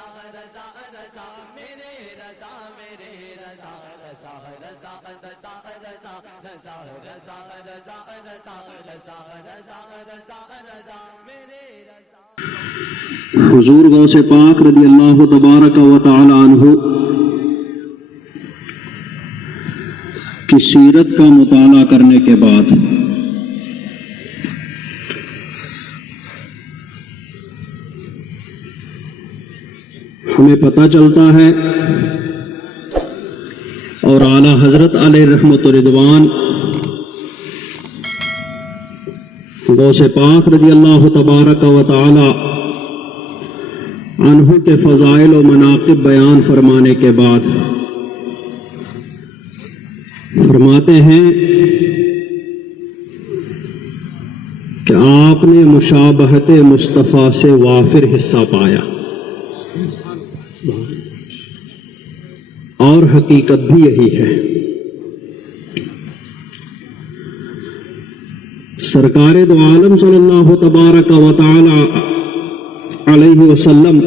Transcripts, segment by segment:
رضا رضا میرے رضا میرے رضا رضا رضا رضا رضا رضا رضا رضا رضا رضا رضا رضا رضا میرے رضا۔ حضور غوث پاک رضی اللہ تبارک و تعالی عنہ کی سیرت کا مطالعہ کرنے کے بعد ہمیں پتہ چلتا ہے اور اعلیٰ حضرت علیہ رحمت و رضوان غوث پاک رضی اللہ تبارک و تعالی عنہ کے فضائل و مناقب بیان فرمانے کے بعد فرماتے ہیں کہ آپ نے مشابہت مصطفیٰ سے وافر حصہ پایا اور حقیقت بھی یہی ہے۔ سرکار دو عالم صلی اللہ تبارک و تعالی علیہ وسلم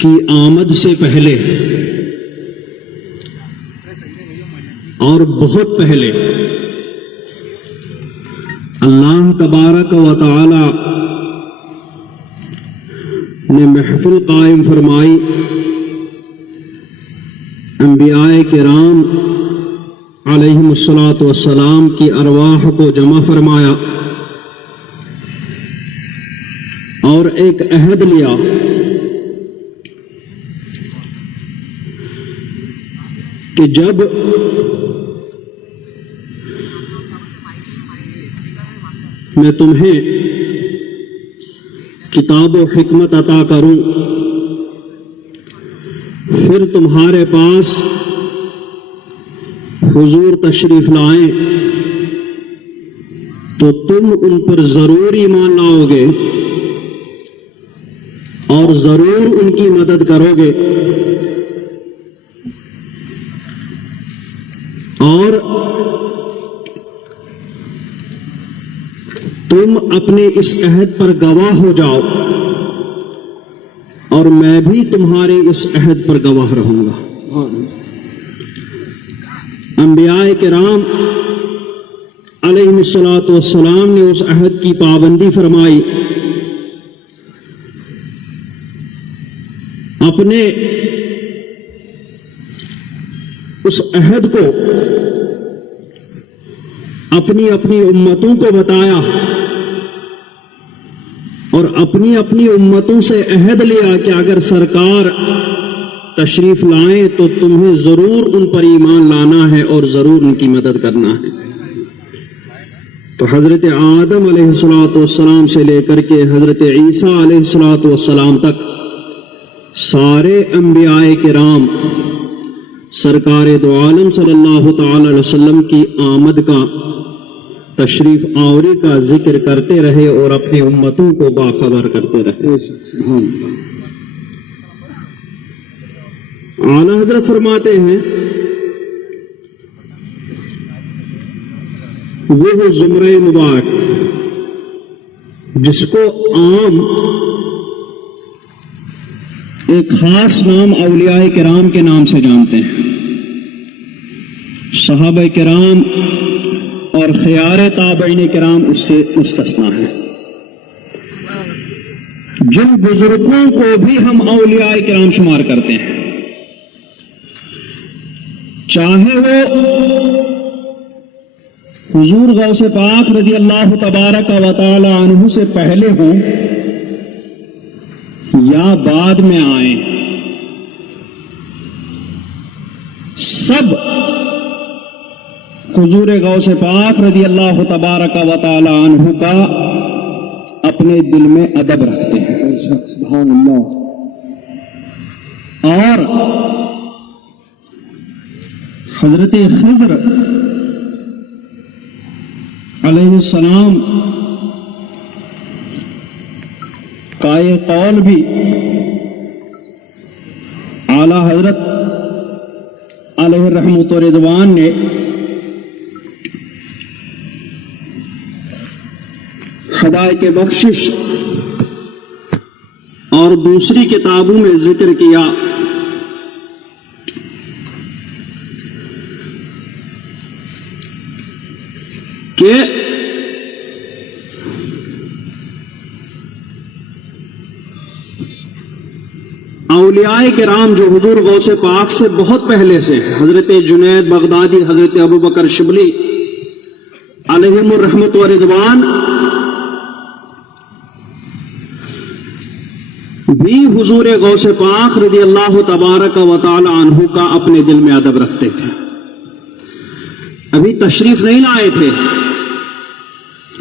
کی آمد سے پہلے اور بہت پہلے اللہ تبارک و تعالی نے محفل قائم فرمائی، انبیاء کرام علیہم الصلاۃ والسلام کی ارواح کو جمع فرمایا اور ایک عہد لیا کہ جب میں تمہیں کتاب و حکمت عطا کروں پھر تمہارے پاس حضور تشریف لائیں تو تم ان پر ضرور ایمان لاؤ گے اور ضرور ان کی مدد کرو گے، اور تم اپنے اس عہد پر گواہ ہو جاؤ اور میں بھی تمہارے اس عہد پر گواہ رہوں گا۔ انبیاء کرام علیہم الصلاۃ والسلام نے اس عہد کی پابندی فرمائی، اپنے اس عہد کو اپنی اپنی امتوں کو بتایا اور اپنی اپنی امتوں سے عہد لیا کہ اگر سرکار تشریف لائیں تو تمہیں ضرور ان پر ایمان لانا ہے اور ضرور ان کی مدد کرنا ہے۔ تو حضرت آدم علیہ الصلوۃ والسلام سے لے کر کے حضرت عیسیٰ علیہ الصلوۃ والسلام تک سارے انبیاء کرام سرکار دو عالم صلی اللہ تعالی علیہ وسلم کی آمد کا، تشریف آوری کا ذکر کرتے رہے اور اپنی امتوں کو باخبر کرتے رہے۔ اعلیٰ حضرت فرماتے ہیں وہ زمرہ مبارک جس کو عام ایک خاص نام اولیاء کرام کے نام سے جانتے ہیں، صحابہ کرام اور خیار تابعین کرام اس سے مستثنا ہے، جن بزرگوں کو بھی ہم اولیاء کرام شمار کرتے ہیں، چاہے وہ حضور غوث پاک رضی اللہ تبارک و تعالی عنہ سے پہلے ہوں یا بعد میں آئیں، سب حضور غوث پاک رضی اللہ تبارک و تعالی عنہ کا اپنے دل میں ادب رکھتے ہیں۔ سبحان اللہ۔ اور حضرت خضر علیہ السلام کا یہ قول بھی اعلیٰ حضرت علیہ رحمت و رضوان نے خدائے کے بخشش اور دوسری کتابوں میں ذکر کیا کہ اولیاء کرام جو حضور غوث پاک سے بہت پہلے سے، حضرت جنید بغدادی، حضرت ابو بکر شبلی علیہم الرحمت و رضوان، بھی حضور غوث پاک رضی اللہ تبارک و تعالی عنہ کا اپنے دل میں ادب رکھتے تھے. ابھی تشریف نہیں لائے تھے،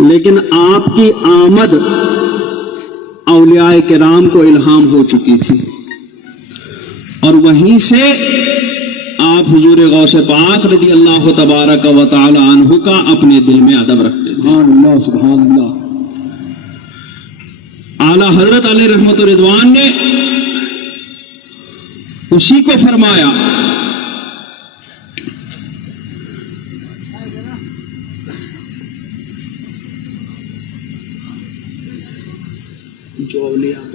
لیکن آپ کی آمد اولیاء کرام کو الہام ہو چکی تھی، اور وہیں سے آپ حضور غوث پاک رضی اللہ تبارک و تعالی عنہ کا اپنے دل میں ادب رکھتے تھے. سبحان اللہ سبحان اللہ. اعلی حضرت علیہ رحمت رضوان نے اسی کو فرمایا جو اولیاء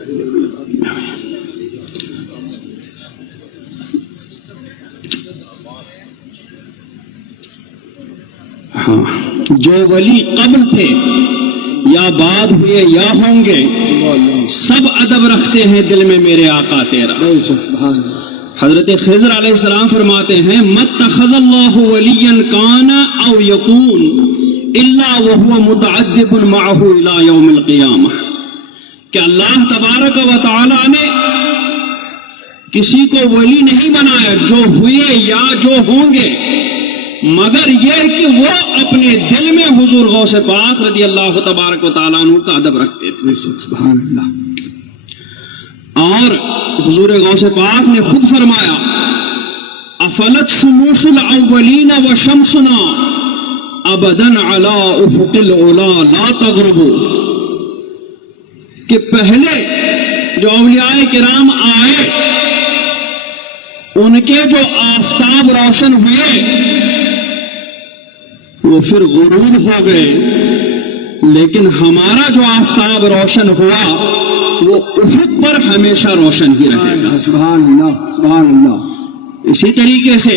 جو ولی قبل تھے یا بعد ہوئے یا ہوں گے، سب ادب رکھتے ہیں دل میں میرے آقا تیرا. حضرت خضر علیہ السلام فرماتے ہیں مَتَّخَذَ اللَّهُ وَلِيًّا كَانَ أَوْ يَكُونَ إِلَّا وَهُوَ مُتَعَدِّبٌ مَعَهُ إِلَى يَوْمِ الْقِيَامَةِ، کہ اللہ تبارک و تعالی نے کسی کو ولی نہیں بنایا جو ہوئے یا جو ہوں گے، مگر یہ کہ وہ اپنے دل میں حضور غوث پاک رضی اللہ تبارک و تعالیٰ عنہ کا ادب رکھتے تھے. سبحان اللہ. اور حضور غوث پاک نے خود فرمایا افلت شموس الاولین وشمسنا ابدا علی افق العلا لا تغربوا، کہ پہلے جو اولیاء کرام آئے ان کے جو آفتاب روشن ہوئے وہ پھر غروب ہو گئے، لیکن ہمارا جو آفتاب روشن ہوا وہ افق پر ہمیشہ روشن ہی رہے گا. سبحان اللہ سبحان اللہ. اسی طریقے سے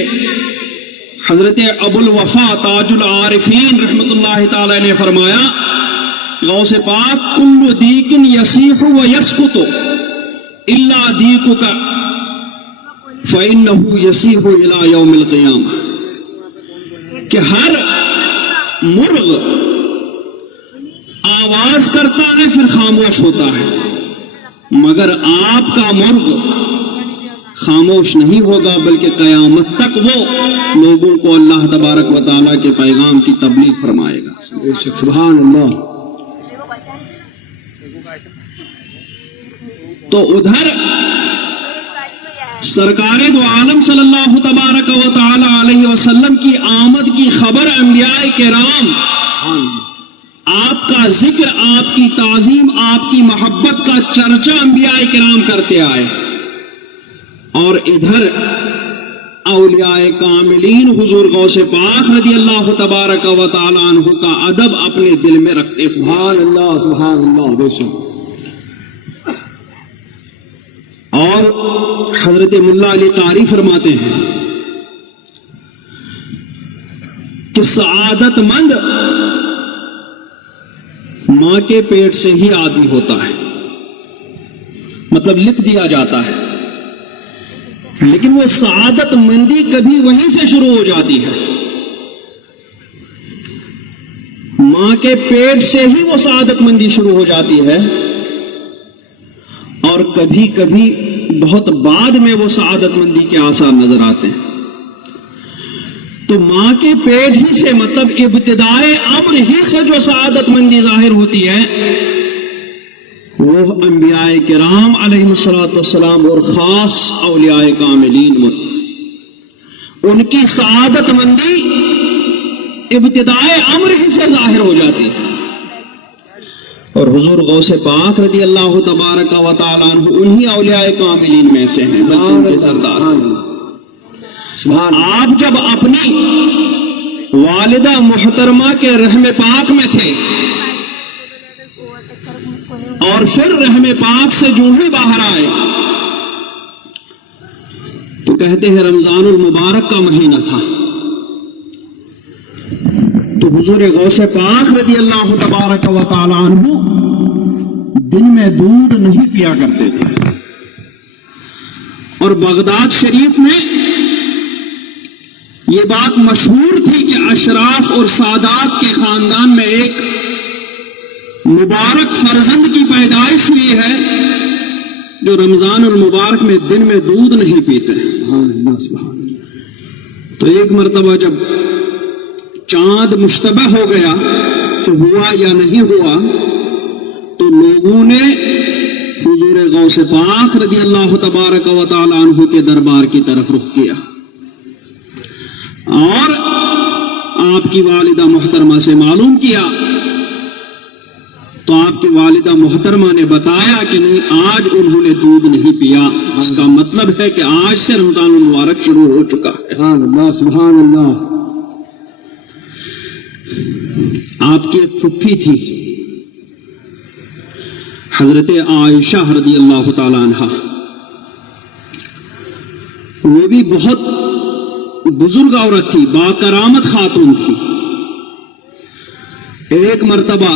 حضرت ابو الوفا تاج العارفین رحمت اللہ تعالی نے فرمایا غوث پاک کل دیک یسیح و یسکت الا دیکک فإنہ یسیح الی یوم القیامہ، کہ ہر مرغ آواز کرتا ہے پھر خاموش ہوتا ہے، مگر آپ کا مرغ خاموش نہیں ہوگا بلکہ قیامت تک وہ لوگوں کو اللہ تبارک و تعالیٰ کے پیغام کی تبلیغ فرمائے گا. سبحان اللہ. تو ادھر سرکار دو عالم صلی اللہ تبارک و تعالی علیہ وسلم کی آمد کی خبر انبیاء کرام، آپ کا ذکر، آپ کی تعظیم، آپ کی محبت کا چرچا انبیاء کرام کرتے آئے، اور ادھر اولیاء کاملین حضور غوث پاک رضی اللہ تبارک و تعالی عنہ کا ادب اپنے دل میں رکھتے. سبحان اللہ سبحان اللہ. بے شک. اور حضرت ملا علی قاری فرماتے ہیں کہ سعادت مند ماں کے پیٹ سے ہی آدمی ہوتا ہے، مطلب لکھ دیا جاتا ہے، لیکن وہ سعادت مندی کبھی وہیں سے شروع ہو جاتی ہے. ماں کے پیٹ سے ہی وہ سعادت مندی شروع ہو جاتی ہے، اور کبھی کبھی بہت بعد میں وہ سعادت مندی کے آثار نظر آتے ہیں. تو ماں کے پیٹ ہی سے، مطلب ابتدائے امر ہی سے جو سعادت مندی ظاہر ہوتی ہے وہ انبیاء کرام علیہم السلام اور خاص اولیاء کاملین میں ان کی سعادت مندی ابتدائے امر ہی سے ظاہر ہو جاتی ہے. اور حضور غوث پاک رضی اللہ تبارک و تعالیٰ عنہ انہی اولیاء کاملین میں سے ہیں، بلکہ ان کے سردار. آپ جب اپنی والدہ محترمہ کے رحم پاک میں تھے اور پھر رحم پاک سے جو ہی باہر آئے تو کہتے ہیں رمضان المبارک کا مہینہ تھا، تو حضور غوث پاک رضی اللہ تبارک و تعالی عنہ دن میں دودھ نہیں پیا کرتے تھے، اور بغداد شریف میں یہ بات مشہور تھی کہ اشراف اور سادات کے خاندان میں ایک مبارک فرزند کی پیدائش ہوئی ہے جو رمضان المبارک میں دن میں دودھ نہیں پیتے ہیں۔ تو ایک مرتبہ جب چاند مشتبہ ہو گیا کہ ہوا یا نہیں ہوا، تو لوگوں نے حضور غوث پاک رضی اللہ تبارک و تعالی عنہ کے دربار کی طرف رخ کیا اور آپ کی والدہ محترمہ سے معلوم کیا، تو آپ کی والدہ محترمہ نے بتایا کہ نہیں، آج انہوں نے دودھ نہیں پیا، اس کا مطلب ہے کہ آج سے رمضان المبارک شروع ہو چکا ہے۔ سبحان اللہ، سبحان اللہ۔ آپ کی ایک پھپھی تھی حضرت عائشہ رضی اللہ تعالی عنہا، وہ بھی بہت بزرگ عورت تھی، با کرامت خاتون تھی۔ ایک مرتبہ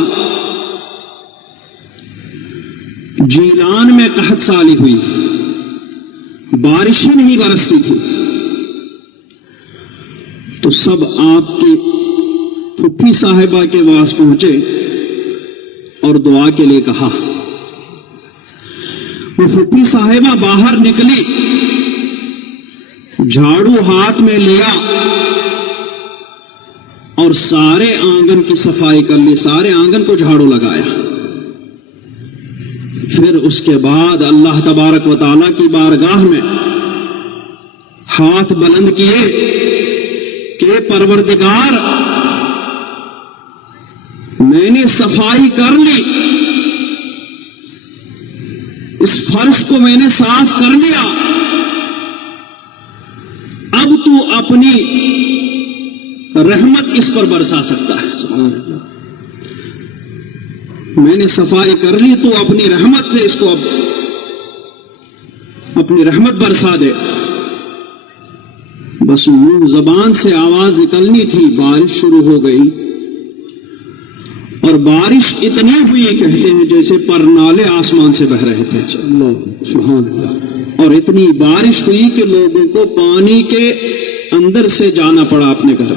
جیلان میں قحط سالی ہوئی، بارش ہی نہیں برستی تھی، تو سب آپ کی پھپھی صاحبہ کے پاس پہنچے اور دعا کے لیے کہا۔ وہ پھپھی صاحبہ باہر نکلی، جھاڑو ہاتھ میں لیا اور سارے آنگن کی صفائی کر لی، سارے آنگن کو جھاڑو لگایا۔ پھر اس کے بعد اللہ تبارک و تعالیٰ کی بارگاہ میں ہاتھ بلند کیے کہ پروردگار، میں نے صفائی کر لی، اس فرش کو میں نے صاف کر لیا، اب تو اپنی رحمت اس پر برسا سکتا ہے۔ میں نے صفائی کر لی، تو اپنی رحمت سے اس کو اب اپنی رحمت برسا دے۔ بس منہ زبان سے آواز نکلنی تھی، بارش شروع ہو گئی، اور بارش اتنی ہوئی کہتے ہیں جیسے پرنالے آسمان سے بہ رہے تھے، سبحان اللہ، اور اتنی بارش ہوئی کہ لوگوں کو پانی کے اندر سے جانا پڑا اپنے گھر۔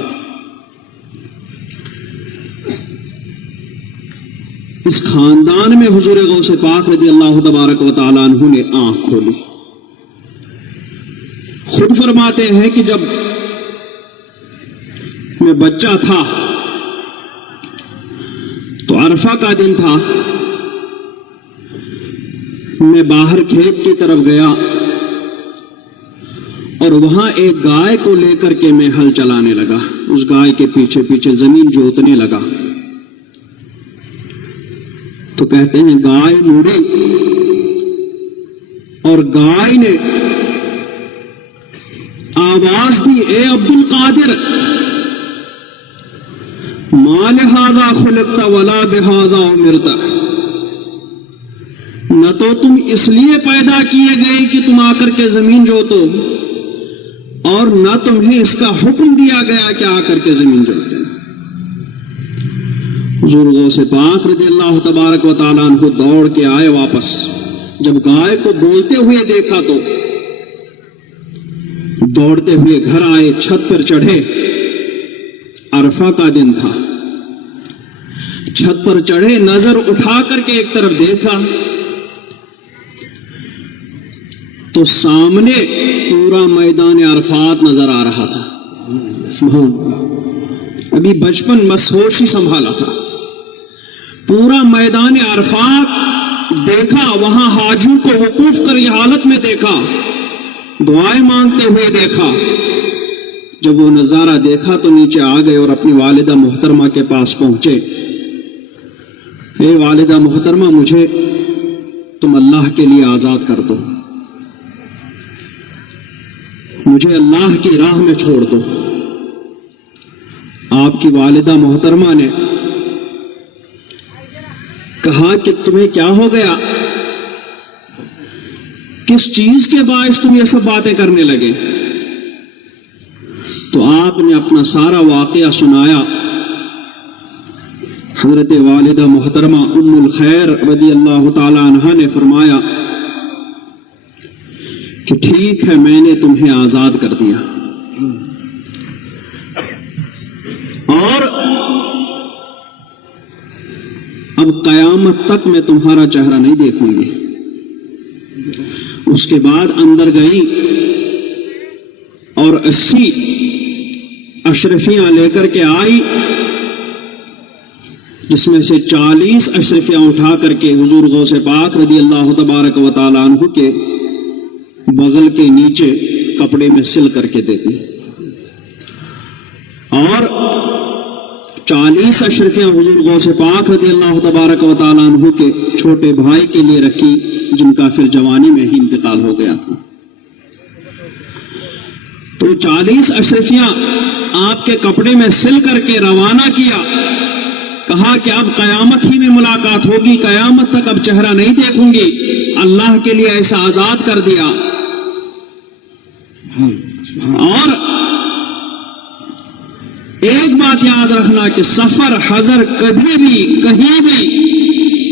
اس خاندان میں حضور غوث پاک رضی اللہ تبارک و تعالی عنہ نے آنکھ کھولی۔ خود فرماتے ہیں کہ جب میں بچہ تھا تو عرفہ کا دن تھا، میں باہر کھیت کی طرف گیا اور وہاں ایک گائے کو لے کر کے میں ہل چلانے لگا، اس گائے کے پیچھے پیچھے زمین جوتنے لگا، تو کہتے ہیں گائے مڑی اور گائے نے آواز دی، اے عبد القادر، ما لہذا خلقت ولا بہذا امرت، نہ تو تم اس لیے پیدا کیے گئے کہ تم آ کر کے زمین جوتو، اور نہ تمہیں اس کا حکم دیا گیا کہ آ کر کے زمین جوتے۔ حضور غوث پاک رضی اللہ تبارک و تعالیٰ عنہ دوڑ کے آئے واپس، جب گائے کو بولتے ہوئے دیکھا تو دوڑتے ہوئے گھر آئے، چھت پر چڑھے، عرفہ کا دن تھا، چھت پر چڑھے، نظر اٹھا کر کے ایک طرف دیکھا تو سامنے پورا میدان عرفات نظر آ رہا تھا۔ سبحان اللہ، ابھی بچپن مسحوشی سنبھالا تھا، پورا میدان عرفات دیکھا، وہاں حاجیوں کو وقوف کر یہ حالت میں دیکھا، دعائیں مانگتے ہوئے دیکھا۔ جب وہ نظارہ دیکھا تو نیچے آ گئے اور اپنی والدہ محترمہ کے پاس پہنچے۔ اے والدہ محترمہ، مجھے تم اللہ کے لیے آزاد کر دو، مجھے اللہ کی راہ میں چھوڑ دو۔ آپ کی والدہ محترمہ نے کہا کہ تمہیں کیا ہو گیا؟ کس چیز کے باعث تم یہ سب باتیں کرنے لگے؟ تو آپ نے اپنا سارا واقعہ سنایا۔ حضرت والدہ محترمہ ام الخیر رضی اللہ تعالی عنہا نے فرمایا کہ ٹھیک ہے، میں نے تمہیں آزاد کر دیا اور اب قیامت تک میں تمہارا چہرہ نہیں دیکھوں گی۔ اس کے بعد اندر گئی اور 80 اشرفیاں لے کر کے آئی، جس میں سے 40 اشرفیاں اٹھا کر کے حضور غوث پاک رضی اللہ تبارک و تعالی عنہ کے بغل کے نیچے کپڑے میں سل کر کے دے دی، اور 40 اشرفیاں حضور غوث پاک رضی اللہ تبارک و تعالی عنہ کے چھوٹے بھائی کے لیے رکھی، جن کا پھر جوانی میں ہی انتقال ہو گیا تھا۔ تو 40 اشرفیاں آپ کے کپڑے میں سل کر کے روانہ کیا، کہا کہ اب قیامت ہی میں ملاقات ہوگی، قیامت تک اب چہرہ نہیں دیکھوں گی، اللہ کے لیے ایسا آزاد کر دیا۔ اور ایک بات یاد رکھنا کہ سفر حضر کبھی بھی کہیں بھی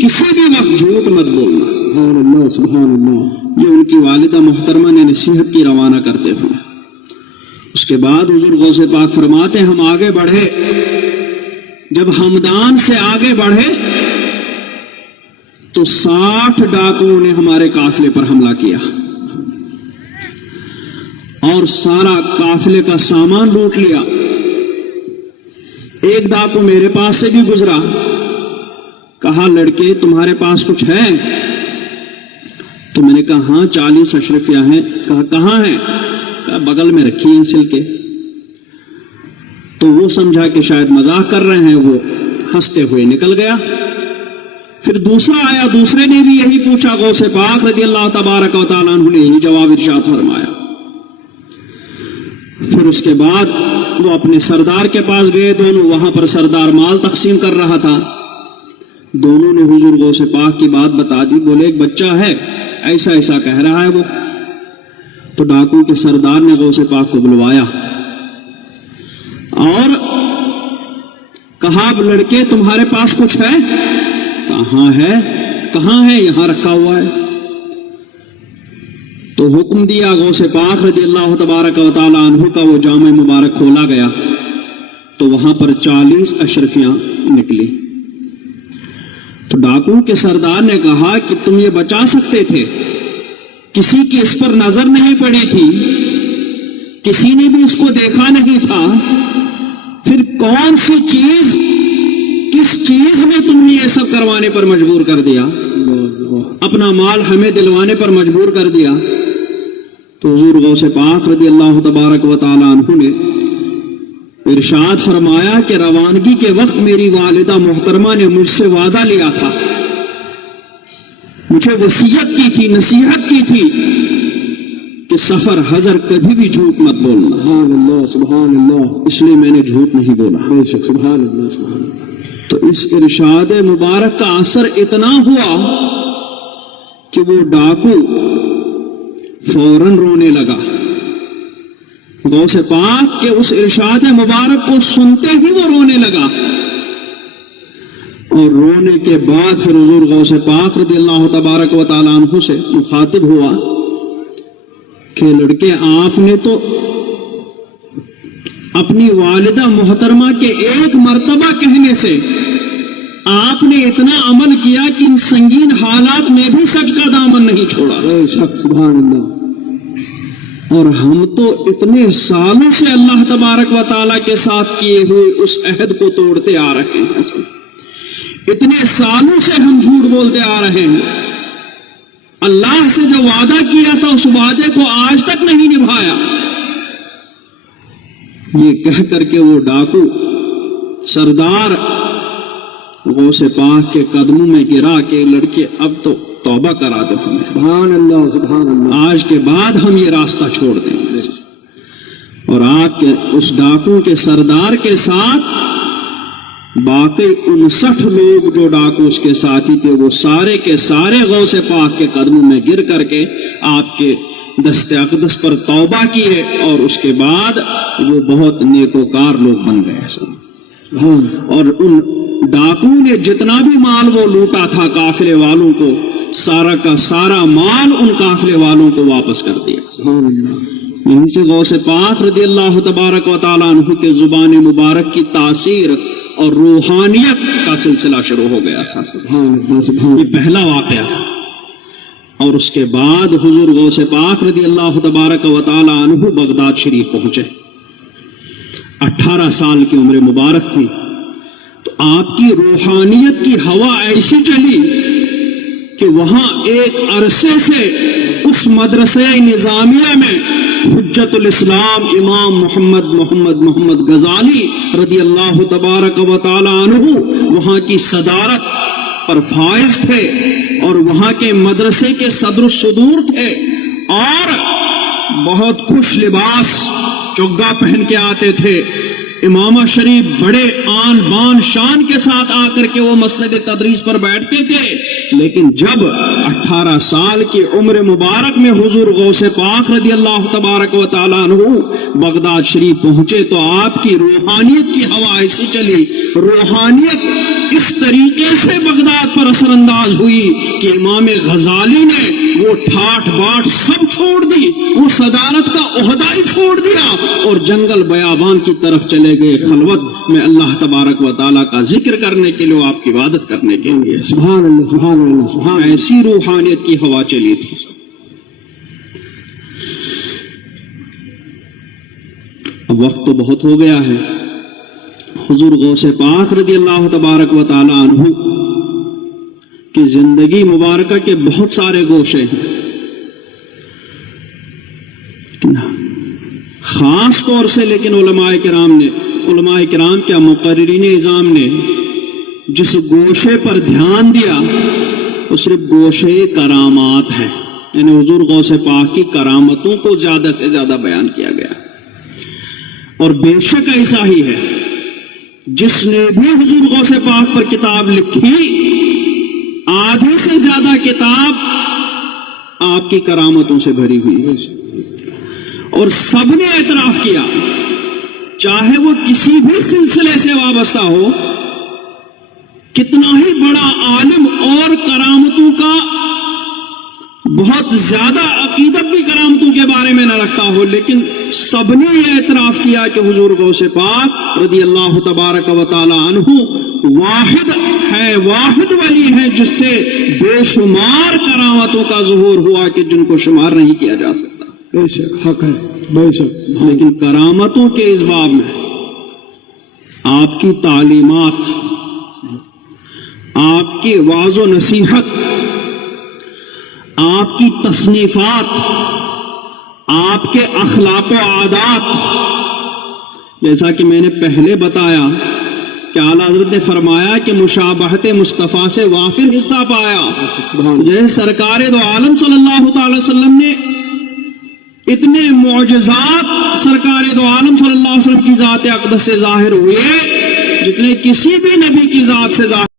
کسی بھی وقت جھوٹ مت بولنا۔ سبحان اللہ سبحان اللہ، یہ ان کی والدہ محترمہ نے نصیحت کی روانہ کرتے ہوئے۔ اس کے بعد حضور غوث پاک فرماتے ہم آگے بڑھے، جب ہمدان سے آگے بڑھے تو 60 ڈاکوؤں نے ہمارے قافلے پر حملہ کیا اور سارا قافلے کا سامان لوٹ لیا۔ ایک ڈاکو میرے پاس سے بھی گزرا، کہا لڑکے تمہارے پاس کچھ ہے؟ تو میں نے کہا ہاں 40 اشرفیاں ہیں۔ کہا کہاں ہیں؟ کہا بغل میں رکھی ہیں سل کے۔ تو وہ سمجھا کہ شاید مذاق کر رہے ہیں، وہ ہنستے ہوئے نکل گیا۔ پھر دوسرا آیا، دوسرے نے بھی یہی پوچھا، غوث پاک رضی اللہ تبارک و تعالیٰ عنہ نے یہی جواب ارشاد فرمایا۔ پھر اس کے بعد وہ اپنے سردار کے پاس گئے، دونوں وہاں پر سردار مال تقسیم کر رہا تھا۔ دونوں نے حضور غوث پاک کی بات بتا دی، بولے ایک بچہ ہے ایسا ایسا کہہ رہا ہے وہ۔ تو ڈاکو کے سردار نے غوث پاک کو بلوایا اور کہا اب لڑکے تمہارے پاس کچھ ہے؟ کہاں ہے؟ کہاں ہے؟ یہاں رکھا ہوا ہے۔ تو حکم دیا، غوث پاک رضی اللہ تبارک و تعالی عنہ کا وہ جامع مبارک کھولا گیا تو وہاں پر 40 اشرفیاں نکلی۔ تو ڈاکو کے سردار نے کہا کہ تم یہ بچا سکتے تھے، کسی کی اس پر نظر نہیں پڑی تھی، کسی نے بھی اس کو دیکھا نہیں تھا، پھر کون سی چیز، کس چیز نے تمہیں یہ سب کروانے پر مجبور کر دیا، اپنا مال ہمیں دلوانے پر مجبور کر دیا؟ تو حضور غوث پاک رضی اللہ تبارک و تعالی عنہ نے ارشاد فرمایا کہ روانگی کے وقت میری والدہ محترمہ نے مجھ سے وعدہ لیا تھا، مجھے وصیت کی تھی، نصیحت کی تھی کہ سفر حضر کبھی بھی جھوٹ مت بولنا۔ سبحان اللہ سبحان اللہ، اس لیے میں نے جھوٹ نہیں بولا۔ بے شک سبحان اللہ سبحان اللہ۔ تو اس ارشاد مبارک کا اثر اتنا ہوا کہ وہ ڈاکو فوراً رونے لگا۔ غوث پاک کے اس ارشاد مبارک کو سنتے ہی وہ رونے لگا، اور رونے کے بعد پھر حضور غوث پاک رضی اللہ تبارک و تعالی عنہ سے مخاطب ہوا کہ لڑکے آپ نے تو اپنی والدہ محترمہ کے ایک مرتبہ کہنے سے آپ نے اتنا عمل کیا کہ ان سنگین حالات میں بھی سچ کا دامن نہیں چھوڑا۔ سبحان اللہ۔ اور ہم تو اتنے سالوں سے اللہ تبارک و تعالیٰ کے ساتھ کیے ہوئے اس عہد کو توڑتے آ رہے ہیں، اتنے سالوں سے ہم جھوٹ بولتے آ رہے ہیں، اللہ سے جو وعدہ کیا تھا اس وعدے کو آج تک نہیں نبھایا۔ یہ کہہ کر کے وہ ڈاکو سردار غوث پاک کے قدموں میں گرا کہ لڑکے اب تو توبہ کرا دو ہمیں، سبحان اللہ سبحان اللہ، آج کے بعد ہم یہ راستہ چھوڑ دیں گے۔ اور آگ کے اس ڈاکو کے سردار کے ساتھ باقی 59 لوگ جو ڈاکو اس کے ساتھی تھے وہ سارے کے سارے غوث پاک کے قدموں میں گر کر کے آپ کے دست اقدس پر توبہ کیے اور اس کے بعد وہ بہت نیکوکار لوگ بن گئے. اور ان ڈاکو نے جتنا بھی مال وہ لوٹا تھا قافلے والوں کو، سارا کا سارا مال ان قافلے والوں کو واپس کر دیا. یہیں سے غوث پاک رضی اللہ تبارک و تعالیٰ عنہ کے زبان مبارک کی تاثیر اور روحانیت کا سلسلہ شروع ہو گیا تھا. یہ پہلا واقعہ تھا. اور اس کے بعد حضور غوث پاک رضی اللہ تبارک و تعالیٰ عنہ بغداد شریف پہنچے. 18 سال کی عمر مبارک تھی تو آپ کی روحانیت کی ہوا ایسی چلی کہ وہاں ایک عرصے سے اس مدرسہ نظامیہ میں حجت الاسلام امام محمد غزالی رضی اللہ تبارک و تعالی عنہ وہاں کی صدارت پر فائز تھے اور وہاں کے مدرسے کے صدر الصدور تھے اور بہت خوش لباس چگا پہن کے آتے تھے. امامہ شریف بڑے آن بان شان کے ساتھ آ کر کے وہ مسند تدریس پر بیٹھتے تھے. لیکن جب 18 سال کی عمر مبارک میں حضور غوث پاک رضی اللہ تبارک و تعالیٰ عنہ بغداد شریف پہنچے تو آپ کی روحانیت کی ہوا ایسی چلی، روحانیت اس طریقے سے بغداد پر اثر انداز ہوئی کہ امام غزالی نے وہ ٹھاٹ باٹ سب چھوڑ دی، وہ صدارت کا عہدہ ہی چھوڑ دیا اور جنگل بیابان کی طرف چلے گئے، خلوت میں اللہ تبارک و تعالیٰ کا ذکر کرنے کے لیے، آپ کی عبادت کرنے کے لیے. سبحان اللہ سبحان اللہ سبحان اللہ. ایسی روحانیت کی ہوا چلی تھی. اب وقت تو بہت ہو گیا ہے. حضور غوث پاک رضی اللہ تبارک و تعالی عنہ کی زندگی مبارکہ کے بہت سارے گوشے ہیں. خاص طور سے لیکن علماء کرام کیا مقررین نظام نے جس گوشے پر دھیان دیا وہ صرف گوشے کرامات ہے، یعنی حضور غوث پاک کی کرامتوں کو زیادہ سے زیادہ بیان کیا گیا. اور بے شک ایسا ہی ہے، جس نے بھی حضور غوث پاک پر کتاب لکھی آدھی سے زیادہ کتاب آپ کی کرامتوں سے بھری ہوئی ہے. اور سب نے اعتراف کیا، چاہے وہ کسی بھی سلسلے سے وابستہ ہو، کتنا ہی بڑا عالم اور کرامتوں کا بہت زیادہ عقیدت بھی کرامتوں کے بارے میں نہ رکھتا ہو، لیکن سب نے یہ اعتراف کیا کہ حضور غوث پاک رضی اللہ تبارک و تعالی عنہ واحد ولی ہے جس سے بے شمار کرامتوں کا ظہور ہوا کہ جن کو شمار نہیں کیا جا سکتا. بے شک حق ہے، بے شک. لیکن کرامتوں کے اس باب میں آپ کی تعلیمات، آپ کی وعظ و نصیحت، آپ کی تصنیفات، آپ کے اخلاق و عادات، جیسا کہ میں نے پہلے بتایا کہ اعلیٰ حضرت نے فرمایا کہ مشابہت مصطفیٰ سے وافر حصہ پایا. جیسے سرکار دو عالم صلی اللہ تعالی وسلم نے اتنے معجزات سرکار دو عالم صلی اللہ علیہ وسلم کی ذات اقدس سے ظاہر ہوئے جتنے کسی بھی نبی کی ذات سے ظاہر